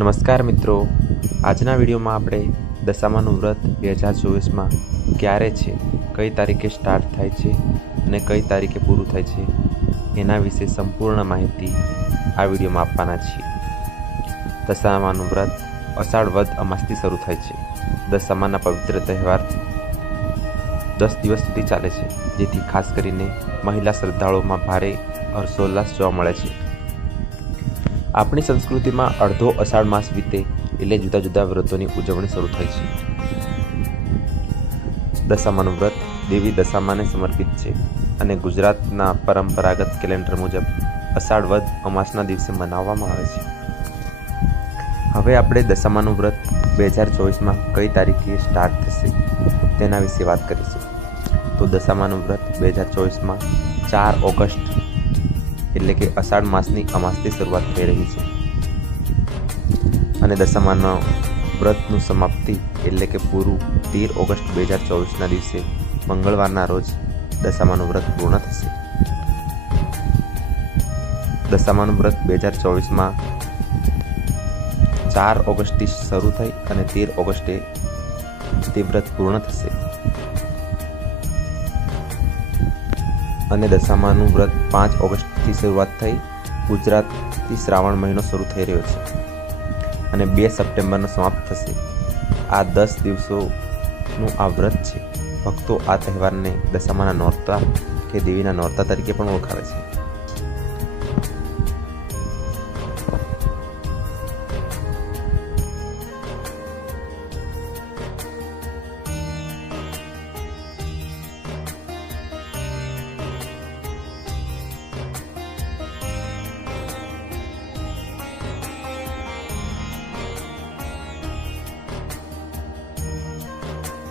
નમસ્કાર મિત્રો, આજના વિડીયોમાં આપણે દશામાનું વ્રત 2024માં ક્યારે છે, કઈ તારીખે સ્ટાર્ટ થાય છે અને કઈ તારીખે પૂરું થાય છે એના વિશે સંપૂર્ણ માહિતી આ વિડીયોમાં આપવાના છીએ। દશામાનું વ્રત અષાઢ વદ અમાસથી શરૂ થાય છે। દશામાના પવિત્ર તહેવાર 10 દિવસ સુધી ચાલે છે, જેથી ખાસ કરીને મહિલા શ્રદ્ધાળુઓમાં ભારે હર્ષોલ્લાસ જોવા મળે છે। આપણી સંસ્કૃતિમાં અડધો અષાઢ માસ વીતે એટલે જુદા જુદા વ્રતોની ઉજવણી શરૂ થાય છે। દશામાનું વ્રત દેવી દશામાને સમર્પિત છે અને ગુજરાતના પરંપરાગત કેલેન્ડર મુજબ અષાઢ વદ અમાસના દિવસે મનાવવામાં આવે છે। હવે આપણે દશામાનું વ્રત 2024માં કઈ તારીખે સ્ટાર્ટ થશે તેના વિશે વાત કરીશું। તો દશામાનું વ્રત 2024માં 4 ઓગસ્ટ એટલે કે અષાઢ માસની અમાસથી શરૂઆત થઈ રહી છે અને દશામાના વ્રતનું સમાપ્તિ એટલે કે પૂરું 13 ઓગસ્ટ 2024ના દિવસે મંગળવારના રોજ દશામાનું વ્રત પૂર્ણ થશે। દશામાનું વ્રત 2024માં 4 ઓગસ્ટથી શરૂ થઈ અને 13 ઓગસ્ટે તે વ્રત પૂર્ણ થશે અને દશામાનું વ્રત 5 ઓગસ્ટથી શરૂઆત થઈ ગુજરાતથી શ્રાવણ મહિનો શરૂ થઈ રહ્યો છે અને 2 સપ્ટેમ્બરનો સમાપ્ત થશે। આ 10 દિવસોનું આ વ્રત છે। ભક્તો આ તહેવારને દશામાના નોરતા કે દેવીના નોરતા તરીકે પણ ઓળખાવે છે।